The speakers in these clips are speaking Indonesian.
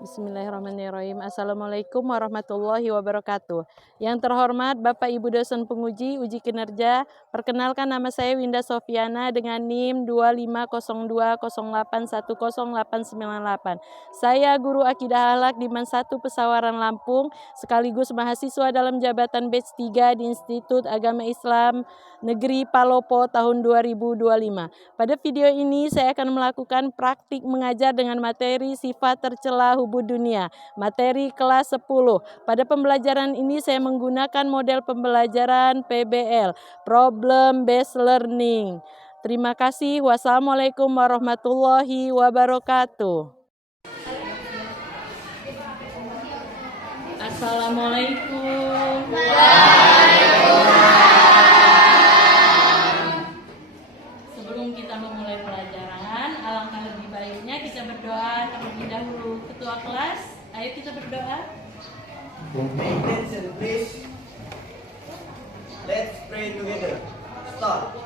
Bismillahirrahmanirrahim. Assalamualaikum warahmatullahi wabarakatuh. Yang terhormat Bapak Ibu dosen penguji uji kinerja, perkenalkan nama saya Winda Sofiana dengan NIM 250208108098. Saya guru akidah akhlak di Man 1 Pesawaran Lampung, sekaligus mahasiswa dalam jabatan batch 3 di Institut Agama Islam Negeri Palopo tahun 2025. Pada video ini saya akan melakukan praktik mengajar dengan materi sifat tercela hubud dunia, materi kelas 10. Pada pembelajaran ini saya menggunakan model pembelajaran PBL, Problem Based Learning. Terima kasih. Wassalamualaikum warahmatullahi wabarakatuh. Assalamualaikum. Sebelum kita memulai pelajaran, alangkah lebih baiknya kita berdoa terlebih dahulu. Ketua kelas, ayo kita berdoa. Attention please. Let's pray together. Start.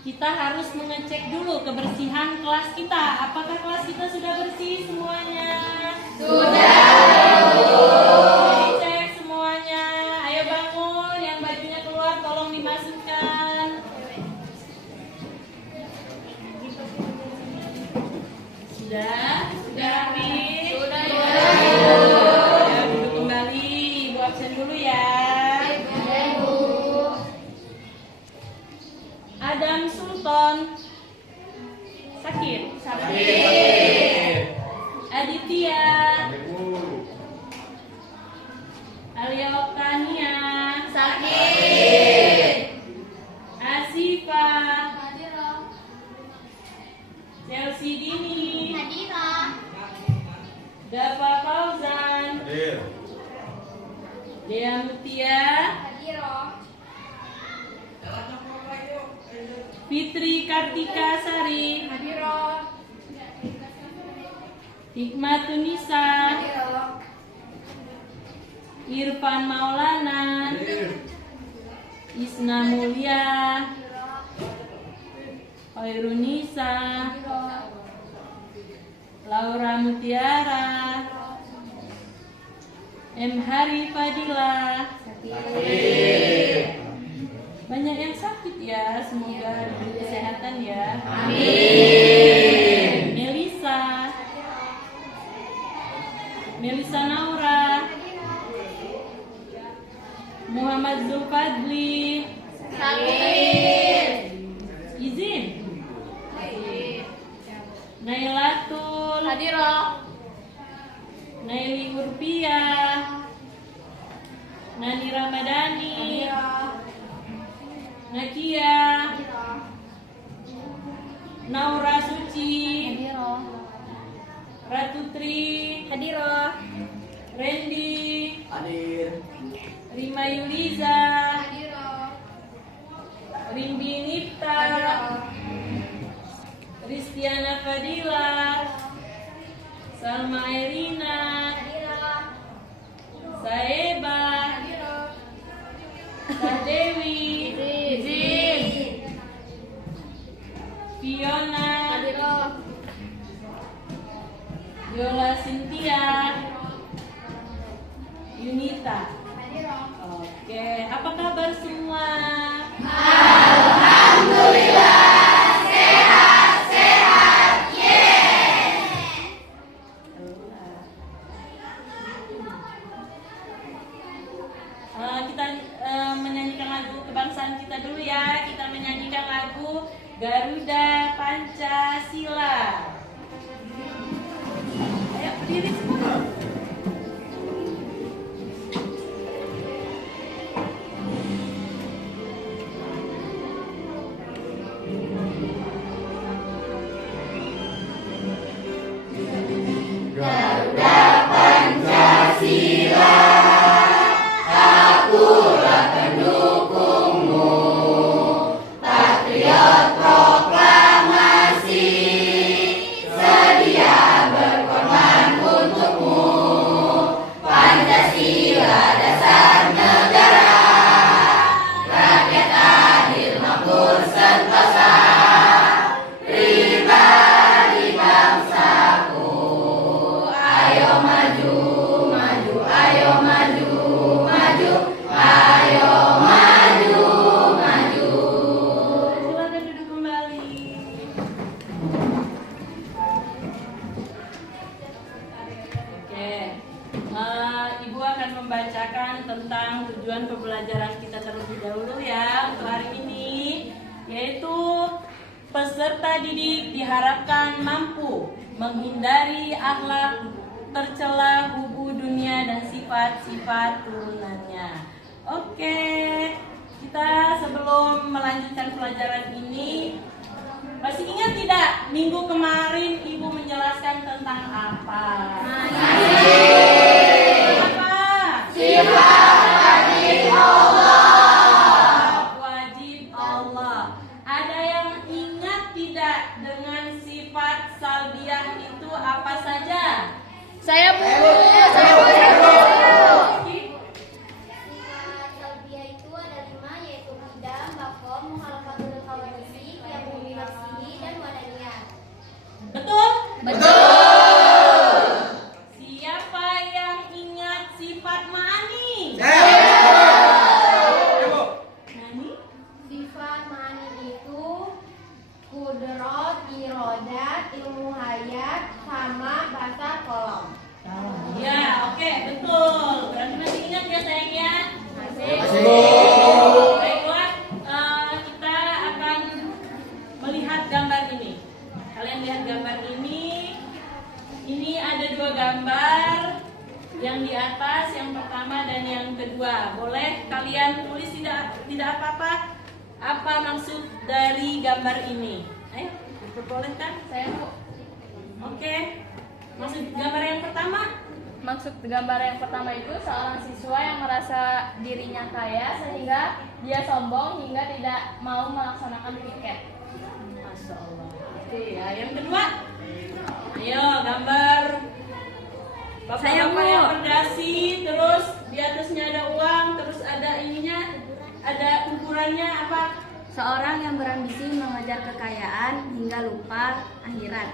Kita harus mengecek dulu kebersihan kelas kita. Apakah kelas kita sudah bersih semuanya? Cek semuanya. Ayo bangun, yang bajunya keluar tolong dimasukkan. Sudah rapi? Sudah. Ya, duduk kembali. Ibu absen dulu ya. Adam Sultan sakit. Aditya Alia Oktania sakit. Asifa Chelsea Dini Dava Fauzan Dea Mutia Fitri Kartika Sari Hikmatun Nisa Irfan Maulana Isna Mulia Khairunisa Laura Mutiara M. Hari Fadila. Banyak yang sakit ya, semoga diberi kesehatan ya. Amin. Melisa Naura Muhammad Zulfadli sakit. Izin Nailatul hadirah. Naili Urpia Nani Ramadhani Nakia Naura Suci Ratu Tri hadirah. Randy Hadir. Rima Yuliza Rimbi Nipta Ristiana Fadila Salma Irina Saeba Dewi Fiona Yola Cynthia Yunita. Oke, apa kabar semua? Alhamdulillah, sehat, Kita menyanyikan lagu kebangsaan kita dulu ya. Kita menyanyikan lagu Garuda Pancasila. Ayo berdiri semua. pribadi bangsaku. Ayo maju, maju, ayo maju, maju, ayo maju, maju. Silakan duduk kembali. Oke, Ibu akan membacakan tentang tujuan pembelajaran kita terlebih dahulu ya untuk hari ini, yaitu peserta didik diharapkan mampu menghindari akhlak tercela, hubu dunia dan sifat-sifat turunannya. Oke, kita sebelum melanjutkan pelajaran ini, masih ingat tidak minggu kemarin Ibu menjelaskan tentang apa? Apa? Sifat wajib Allah. Wajib Allah. Ada yang ingat tidak dengan sifat salbiah itu apa saja? Saya Bu. Sifat salbiah itu ada 5, yaitu qidam, makom, mukhalafatul khawarisi, qiyamun bi nafsihi, dan wadaniyah. Betul? Betul. Siapa yang ingat sifat ma'ani? Nani? Sifat ma'ani itu kudrat, irodat, ilmu hayat, sama bahasa kolom. Ya, oke, betul. Berarti masih ingat ya sayangnya? Masih. Baiklah, kita akan melihat gambar ini. Kalian lihat gambar ini. Ini ada 2 gambar, yang di atas, yang pertama dan yang kedua. Boleh kalian tulis tidak apa-apa? Apa maksud dari gambar ini? Ayo, diperbolehkan? Saya Bu, Oke. Maksud gambar yang pertama? maksud gambar yang pertama itu seorang siswa yang merasa dirinya kaya sehingga dia sombong hingga tidak mau melaksanakan piket. Masya Allah. Oke, ya. Yang kedua? Ayo, gambar bapak-bapak yang berdasi, terus di atasnya ada uang, terus ada ininya, ada ukurannya apa? Seorang yang berambisi mengejar kekayaan hingga lupa akhirat.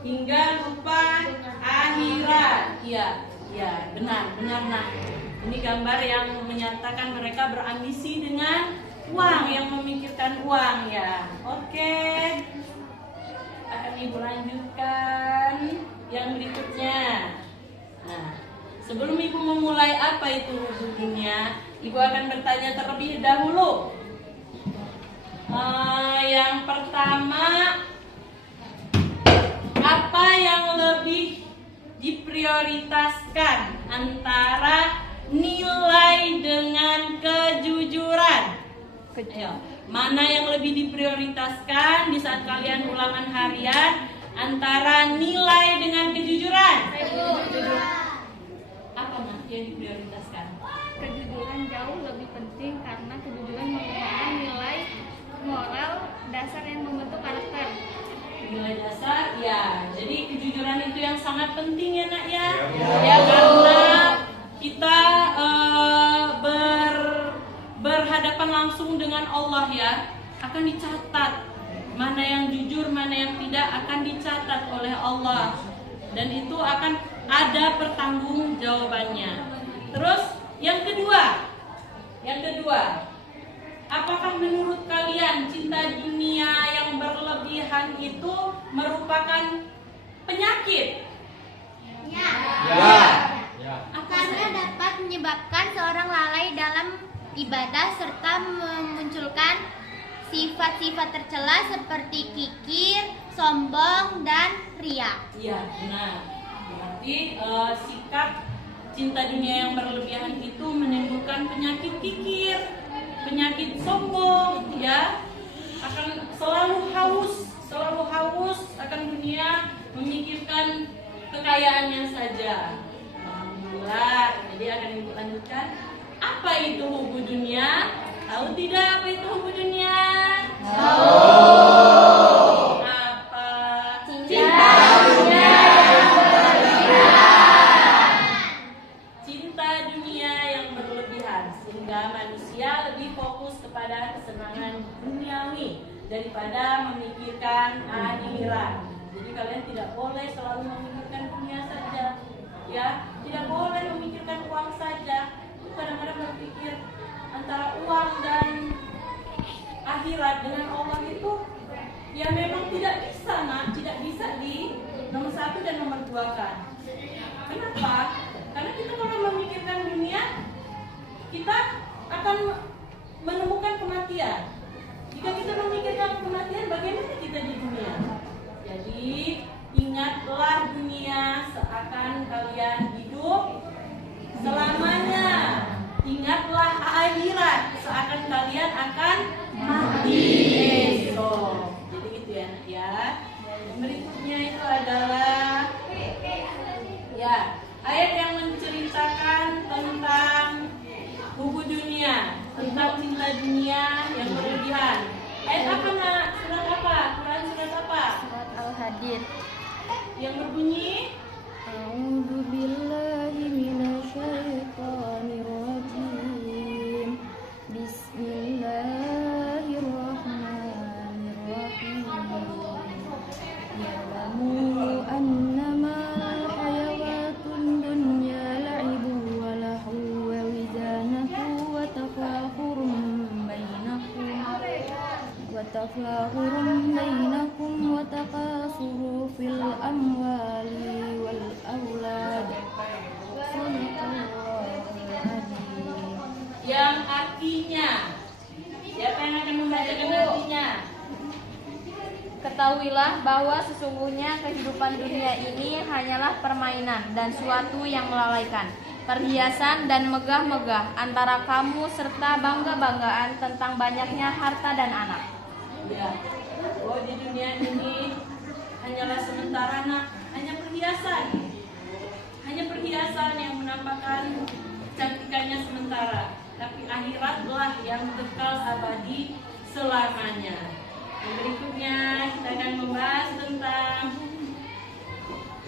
Hingga lupa akhirat. Iya, benar nah. Ini gambar yang menyatakan mereka berambisi dengan uang, yang memikirkan uang ya. Oke. Akan Ibu lanjutkan yang berikutnya. Nah, sebelum Ibu memulai apa itu hukumnya, Ibu akan bertanya terlebih dahulu. Yang pertama, apa yang lebih diprioritaskan antara nilai dengan kejujuran? Ayo, mana yang lebih diprioritaskan di saat kalian ulangan harian antara nilai dengan kejujuran? Apa yang diprioritaskan? Kejujuran jauh lebih penting karena kejujuran merupakan nilai moral dasar yang membentuk karakter. Nilai dasar, ya. Jadi kejujuran itu yang sangat penting ya nak ya. Ya karena kita berhadapan langsung dengan Allah ya, akan dicatat mana yang jujur, mana yang tidak akan dicatat oleh Allah, dan itu akan ada pertanggungjawabannya. Terus yang kedua, apakah menurut kalian cinta dunia yang berlebihan itu merupakan penyakit? Ya. Apa Karena dapat menyebabkan seorang lalai dalam ibadah serta memunculkan sifat-sifat tercela seperti kikir, sombong, dan riya. Iya, benar. Berarti sikap cinta dunia yang berlebihan itu menimbulkan penyakit kikir, penyakit sombong, ya. Akan selalu haus akan dunia, memikirkan kekayaannya saja. Alhamdulillah. Jadi akan Ibu lanjutkan. Apa itu hubu dunia? Tahu tidak apa itu hubu dunia? Tahu. Apa? Cinta dunia yang berlebihan. Cinta dunia yang berlebihan sehingga manusia lebih fokus kepada kesenangan dunia daripada memikirkan akhirat. Jadi kalian tidak boleh selalu memikirkan dunia saja, ya. Tidak boleh memikirkan uang saja. Kadang-kadang berpikir antara uang dan akhirat dengan Allah itu, ya memang tidak bisa, tidak bisa di nomor 1 dan nomor 2 kan. Kenapa? Karena kita kalau memikirkan dunia, kita akan menemukan kematian. Jika kita memikirkan kematian, bagaimana kita di dunia? Jadi ingatlah dunia seakan kalian hidup selamanya. Ingatlah akhirat seakan kalian akan mati besok. Jadi gitu ya, Nak, ya. Yang berikutnya itu adalah ya ayat yang menceritakan tentang buku dunia, tentang cinta dunia yang berlebihan. Ayat apa, Nak? Surat apa? Quran surat apa? Surat Al-Hadid. Yang berbunyi A'udzu billahi minasyaitonir rajim. Bismillahirrahmanirrahim. Ya'lamu annama al-hayawatun dunya la'ibun wa lahu wa wizanatu wa tafahurun bainakum wa takasuru fil amwali wal aulad. Sadaqallahul adzim. yang artinya, siapa yang akan membacakan artinya? Ketahuilah bahwa sesungguhnya kehidupan dunia ini hanyalah permainan dan suatu yang melalaikan, perhiasan dan megah-megah antara kamu serta bangga-banggaan tentang banyaknya harta dan anak. Ya, oh di dunia ini hanyalah sementara, Nak, hanya perhiasan yang menampakkan kecantikannya sementara, tapi akhiratlah yang kekal abadi selamanya. Yang berikutnya kita akan membahas tentang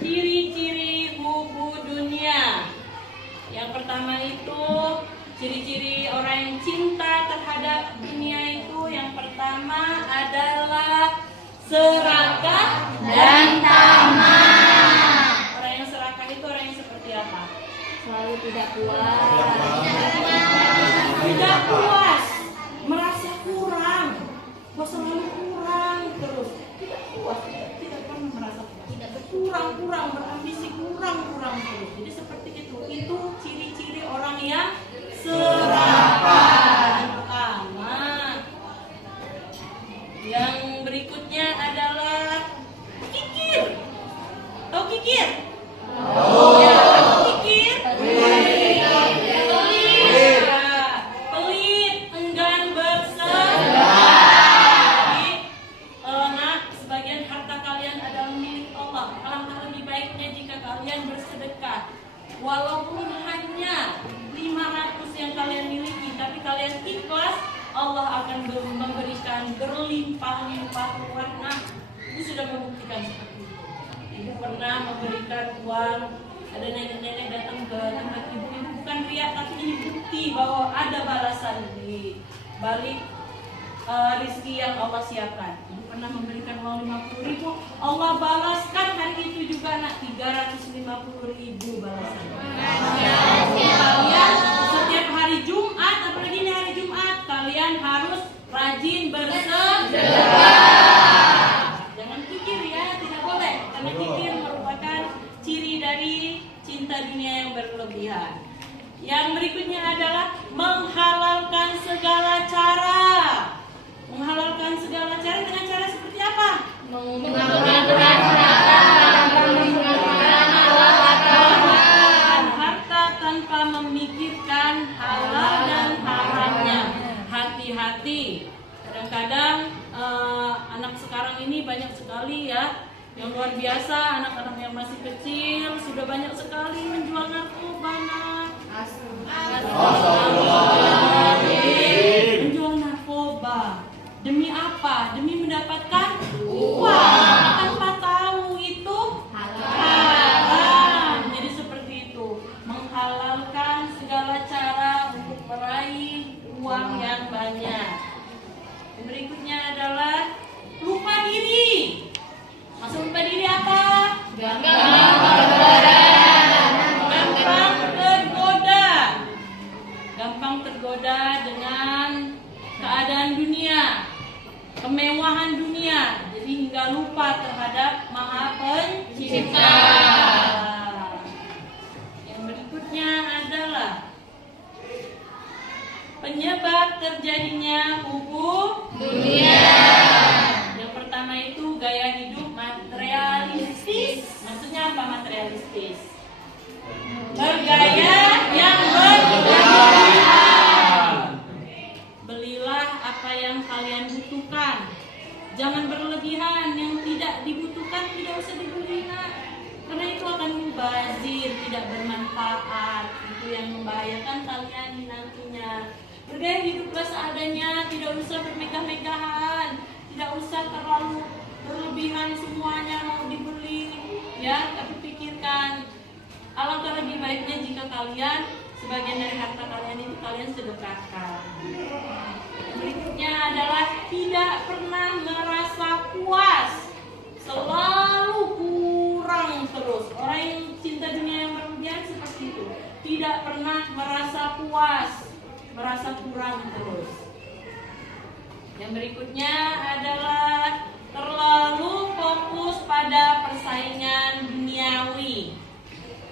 ciri-ciri buku dunia. Yang pertama itu ciri-ciri orang yang cinta terhadap dunia itu, yang pertama adalah serakah dan tamak. Orang yang serakah itu orang yang seperti apa? Selalu tidak puas. Tidak puas, merasa kurang, selalu kurang terus. Tidak puas, tidak pernah merasa puas. Kurang, berambisi kurang terus. Jadi seperti itu. Itu ciri-ciri orang yang serakah. Pertama. Yang berikutnya adalah kikir. Tahu kikir? Ya, kikir. Pelit, enggan bersedekah. Jadi, Nak, sebagian harta kalian adalah milik Allah. Alangkah lebih baiknya jika kalian bersedekah. Walaupun hanya 500 yang kalian miliki, tapi kalian ikhlas, Allah akan memberikan berlimpah-limpah ruah. Nah, Ibu sudah membuktikan seperti itu. Ibu pernah memberikan uang, ada nenek-nenek datang ke tempat ibu. Ibu bukan riak, tapi ini bukti bahwa ada balasan di balik rizki yang Allah siapkan. Ibu pernah memberikan uang 50.000, Allah balaskan hari itu juga, Nak, 350.000 balasan. Kalian setiap hari Jumat, apalagi ini hari Jumat, kalian harus rajin bersedekah. Jangan kikir ya, tidak boleh. Karena kikir merupakan ciri dari cinta dunia yang berlebihan. Yang berikutnya adalah menghalalkan segala cara. Menghalalkan segala cara dengan cara seperti apa? Mengumpulkan harta tanpa memikirkan halal dan haramnya. Hati-hati. Kadang-kadang anak sekarang ini banyak sekali ya, yang luar biasa, anak-anak yang masih kecil sudah banyak sekali menjual narkoba, Nak. Menjual narkoba. Demi apa? Demi mendapatkan uang tanpa tahu itu haram. Jadi seperti itu, menghalalkan segala cara untuk meraih uang yang banyak. Berikutnya adalah kemewahan dunia, jadi hingga lupa terhadap Maha Pencipta. Yang berikutnya adalah penyebab terjadinya hukum dunia. Yang pertama itu gaya hidup materialistis. Maksudnya apa materialistis? Bergaya yang berlebihan. Belilah apa yang kalian butuhkan. Jangan berlebihan, yang tidak dibutuhkan tidak usah dibeli, nak. Karena itu akan mubazir, tidak bermanfaat. Itu yang membahayakan kalian di nantinya. Bergaya hiduplah seadanya, tidak usah bermegah-megahan, tidak usah terlalu berlebihan semuanya mau dibeli, ya. Tapi pikirkan, alangkah lebih baiknya jika kalian sebagian dari harta kalian itu kalian sedekahkan. Berikutnya adalah tidak pernah merasa puas, selalu kurang terus. Orang yang cinta dunia yang berlebihan seperti itu, tidak pernah merasa puas, merasa kurang terus. Yang berikutnya adalah terlalu fokus pada persaingan duniawi.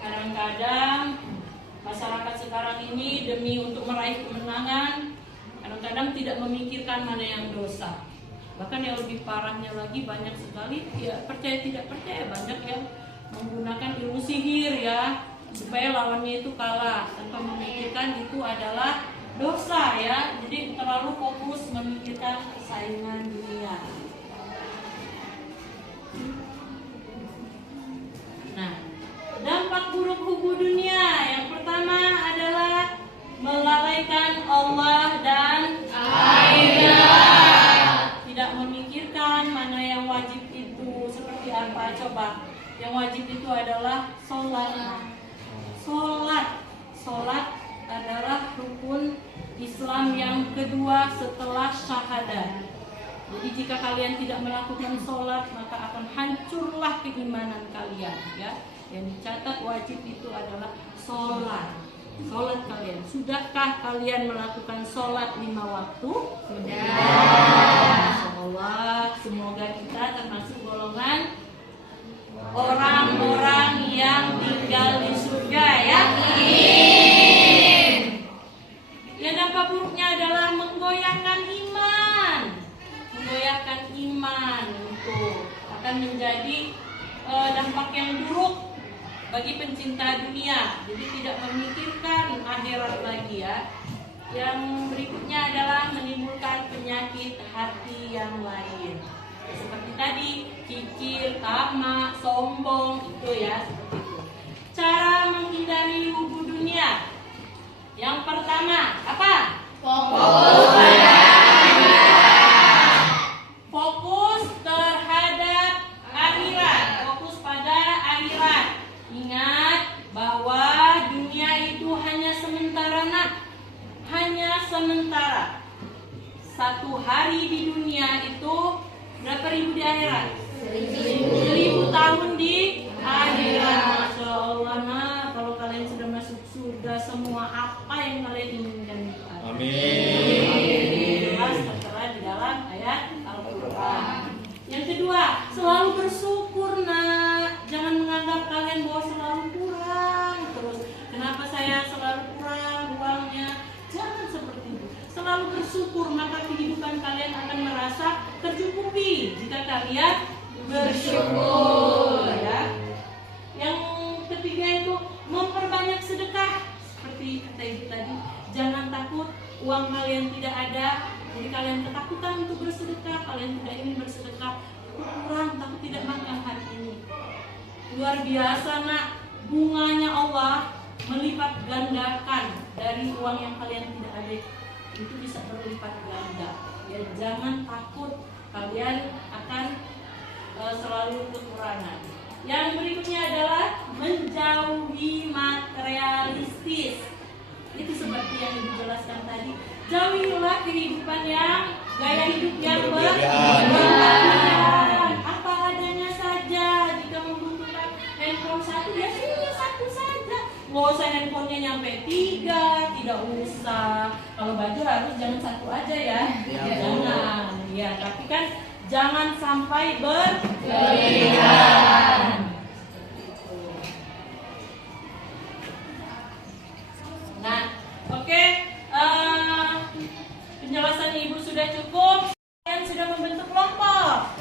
Kadang-kadang masyarakat sekarang ini demi untuk meraih kemenangan, kadang-kadang tidak memikirkan mana yang dosa. Bahkan yang lebih parahnya lagi, banyak sekali ya, percaya tidak percaya, banyak yang menggunakan ilmu sihir ya, supaya lawannya itu kalah tanpa memikirkan itu adalah dosa ya. Jadi terlalu fokus memikirkan persaingan dunia. Nah, dampak buruk hubu dunia yang pertama adalah melalaikan Allah dan akhirat. Tidak memikirkan mana yang wajib itu. Seperti apa coba? Yang wajib itu adalah sholat. Sholat adalah rukun Islam yang kedua setelah syahadat. Jadi jika kalian tidak melakukan sholat, maka akan hancurlah keimanan kalian ya. Yang dicatat wajib itu adalah sholat. Sholat kalian, sudahkah kalian melakukan sholat 5 waktu? Sudah. Insyaallah, semoga kita termasuk golongan orang-orang yang tinggal di surga ya. Amin. Yang dampak buruknya adalah menggoyahkan iman. Menggoyahkan iman itu akan menjadi dampak yang buruk bagi pencinta dunia, jadi tidak memikirkan akhirat lagi ya. Yang berikutnya adalah menimbulkan penyakit hati yang lain, seperti tadi kikir, tamak, sombong, itu ya, seperti itu. Cara menghindari hubu dunia, yang pertama apa? Fokus terhadap akhirat, fokus pada akhirat. Ingat bahwa dunia itu hanya sementara, nak. Hanya sementara. Satu hari di dunia itu berapa ribu di akhirat? 1000 tahun di akhirat. Masya Allah, nak. Kalau kalian sudah masuk surga, semua apa yang kalian inginkan itu ada. Amin. Jelas tertera di dalam ayat Al-Quran. Yang kedua, selalu bersyukur, nak. Jangan menganggap kalian bahwa selalu kurang terus. Kenapa saya selalu kurang uangnya? Jangan seperti itu. Selalu bersyukur, maka kehidupan kalian akan merasa tercukupi jika kalian bersyukur ya. Yang ketiga itu memperbanyak sedekah. Seperti kata ibu tadi, jangan takut uang kalian tidak ada, jadi kalian ketakutan untuk bersedekah, kalian tidak ingin bersedekah, kurang, takut tidak makan hari ini. Luar biasa, nak, bunganya Allah melipat gandakan dari uang yang kalian tidak ada, itu bisa berlipat ganda. Ya, jangan takut kalian akan selalu kekurangan. Yang berikutnya adalah menjauhi materialistis. Itu seperti yang dijelaskan tadi. Jauhilah kehidupan yang gaya hidup yang berlebihan. Apa adanya saja. Jika membutuhkan handphone satu, ya sudah satu saja. Nggak usah handphonenya nyampe 3, tidak usah. Kalau baju harus jangan satu aja ya. Jangan. Ya, tapi kan Jangan sampai berlebihan. Nah, oke. Penjelasan Ibu sudah cukup. Kalian sudah membentuk kelompok?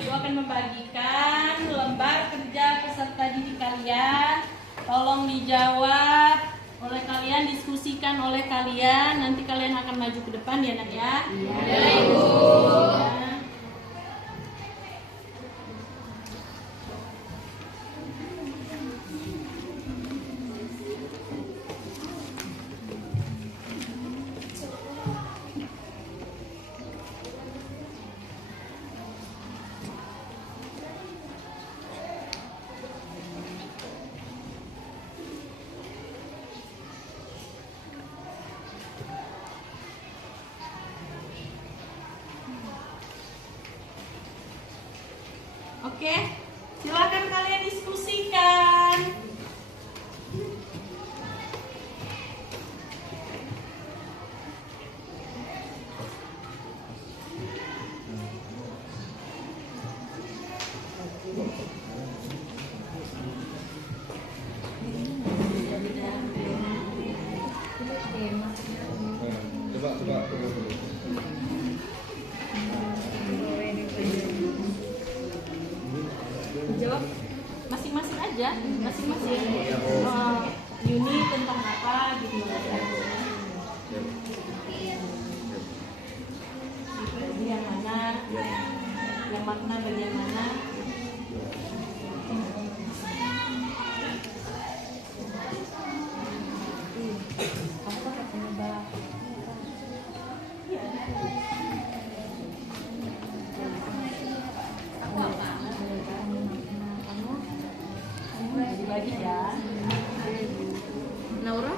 Ibu akan membagikan lembar kerja peserta didik kalian. Tolong dijawab oleh kalian, diskusikan oleh kalian. Nanti kalian akan maju ke depan ya nak ya. Iya Ibu. Oke, silakan kalian diskusikan. Coba. Jawab masing-masing aja, masing-masing. Yuni tentang apa gitu. Yang mana? Yang makna bagian mana? Bagi ya. Naura?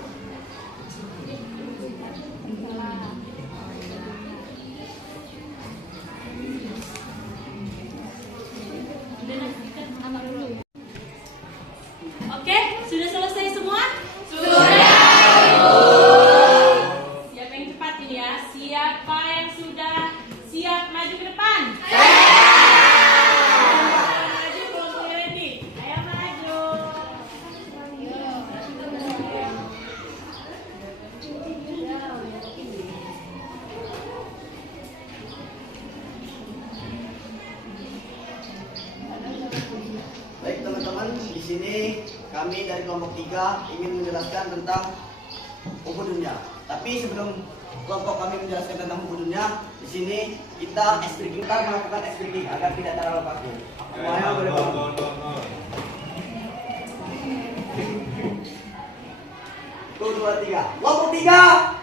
Oke, sudah selesai semua? Siapa yang cepat ini ya? Siapa yang sudah siap maju ke depan? Maju kelompok ready. Ayo maju. Baik teman-teman, di sini kami dari kelompok 3 ingin menjelaskan tentang buku dunia. Tapi sebelum kelompok kami menjelaskan tentang buku dunia, di sini kita melakukan ice breaking agar tidak terlalu kaku. Semuanya boleh bangun. 1, 2, 3. Kelompok 3.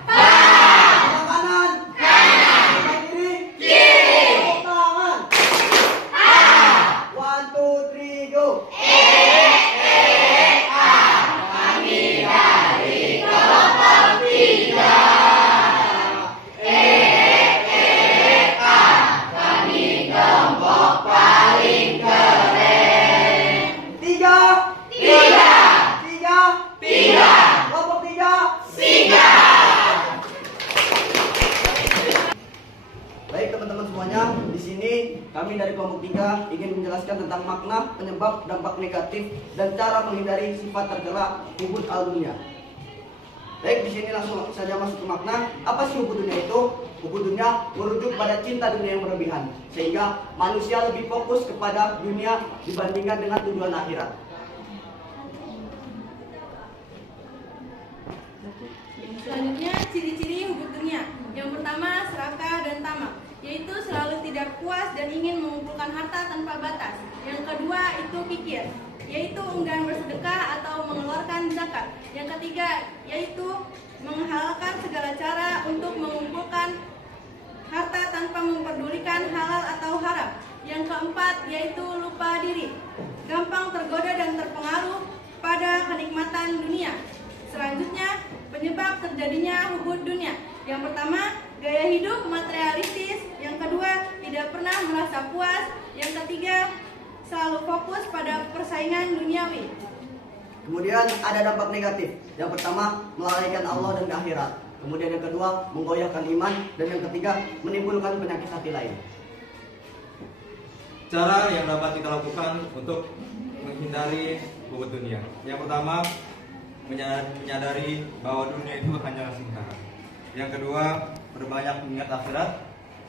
Kelompok kanan. Kelompok kiri. Kelompok tangan. 1, 2, 3, go. Kelompok 3. Baik teman-teman semuanya, di sini kami dari kelompok 3 ingin menjelaskan tentang makna, penyebab, dampak negatif, dan cara menghindari sifat tercela hubud al-dunia. Baik, di sini langsung saja masuk ke makna. Apa sih hubud dunia itu? Hubud dunia merujuk pada cinta dunia yang berlebihan, sehingga manusia lebih fokus kepada dunia dibandingkan dengan tujuan akhirat. Selanjutnya, ciri-ciri hubud dunia. Yang pertama, serakah dan tamak, yaitu selalu tidak puas dan ingin mengumpulkan harta tanpa batas. Yang kedua, itu kikir, yaitu enggan bersedekah atau mengeluarkan zakat. Yang ketiga, yaitu menghalalkan segala cara untuk mengumpulkan harta tanpa memperdulikan halal atau haram. Yang keempat, yaitu lupa diri, gampang tergoda dan terpengaruh pada kenikmatan dunia. Selanjutnya, penyebab terjadinya hubud dunia. Yang pertama, gaya hidup materialistis. Yang kedua, tidak pernah merasa puas. Yang ketiga, selalu fokus pada persaingan duniawi. Kemudian ada dampak negatif. Yang pertama, melalaikan Allah dan akhirat. Kemudian yang kedua, menggoyahkan iman. Dan yang ketiga, menimbulkan penyakit hati lain. Cara yang dapat kita lakukan untuk menghindari bubut dunia. Yang pertama, menyadari bahwa dunia itu hanya sementara. Yang kedua, berbanyak mengingat akhirat.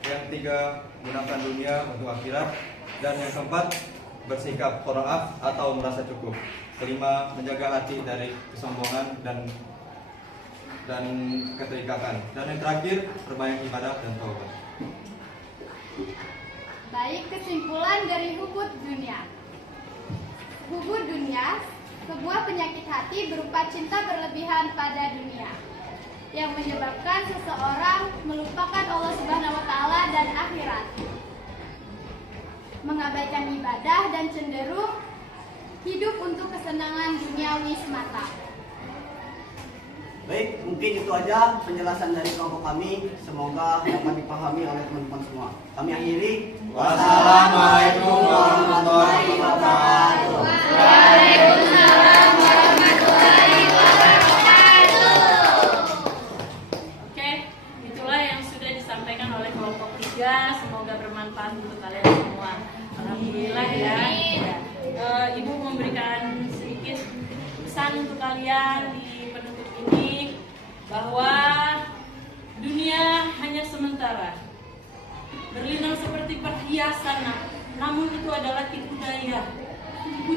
Yang ketiga, gunakan dunia untuk akhirat. Dan yang keempat, bersikap qanaah atau merasa cukup. Kelima, menjaga hati dari kesombongan dan keterikakan. Dan yang terakhir, perbanyak ibadah dan taubat. Baik, kesimpulan dari hubud dunia. Hubud dunia, sebuah penyakit hati berupa cinta berlebihan pada dunia yang menyebabkan seseorang melupakan Allah Subhanahu wa taala dan akhirat, mengabaikan ibadah dan cenderung hidup untuk kesenangan duniawi semata. Baik, mungkin itu aja penjelasan dari kelompok kami. Semoga dapat dipahami oleh teman-teman semua. Kami akhiri. Wassalamualaikum warahmatullahi wabarakatuh. Waalaikumsalam warahmatullahi wabarakatuh. Oke, itulah yang sudah disampaikan oleh kelompok 3. Semoga bermanfaat untuk kalian semua. Alhamdulillah ya. Ibu memberikan sedikit pesan untuk kalian di penutup ini bahwa dunia hanya sementara, berlinang seperti perhiasan, namun itu adalah tipu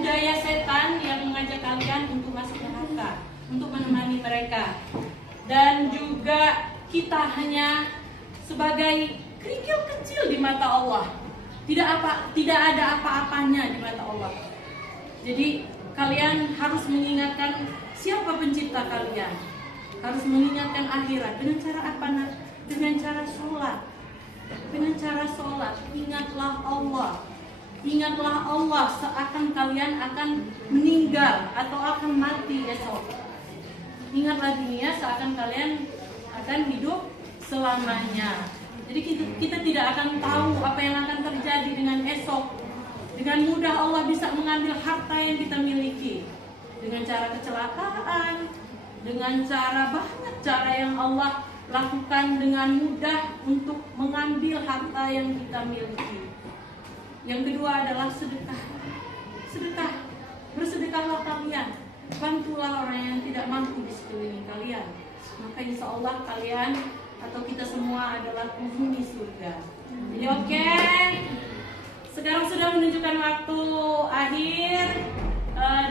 daya setan yang mengajak kalian untuk masuk neraka, untuk menemani mereka. Dan juga kita hanya sebagai kerikil kecil di mata Allah, tidak ada apa-apanya di mata Allah. Jadi kalian harus mengingatkan siapa pencipta kalian, harus mengingatkan akhirat. Dengan cara apa? Dengan cara sholat. Dengan cara sholat, ingatlah Allah seakan kalian akan meninggal atau akan mati esok. Ingatlah dunia seakan kalian akan hidup selamanya. Jadi kita tidak akan tahu apa yang akan terjadi dengan esok. Dengan mudah Allah bisa mengambil harta yang kita miliki, dengan cara kecelakaan, dengan banyak cara yang Allah lakukan dengan mudah untuk mengambil harta yang kita miliki. Yang kedua adalah sedekah. Bersedekahlah kalian, bantulah orang yang tidak mampu di sekeliling kalian. Maka insya Allah kalian atau kita semua adalah penghuni surga. Jadi oke. Sekarang sudah menunjukkan waktu akhir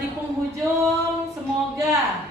di penghujung. Semoga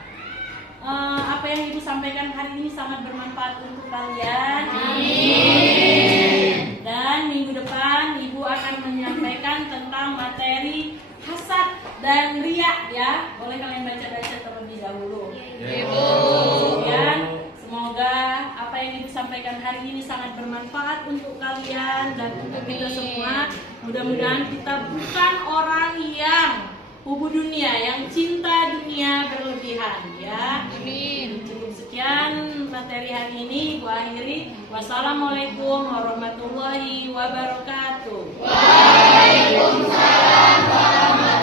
apa yang Ibu sampaikan hari ini sangat bermanfaat untuk kalian. Amin. Dan minggu depan Ibu akan menyampaikan tentang materi hasad dan riya ya. Boleh kalian baca-baca terlebih dahulu. Kemudian semoga apa yang Ibu sampaikan hari ini sangat bermanfaat untuk kalian dan untuk kita semua. Mudah-mudahan kita bukan orang yang hubud dunia, yang cinta dunia berlebihan ya. Amin. Cukup sekian materi hari ini, Ibu akhiri. Wassalamualaikum warahmatullahi wabarakatuh. Waalaikumsalam warahmatullahi wabarakatuh.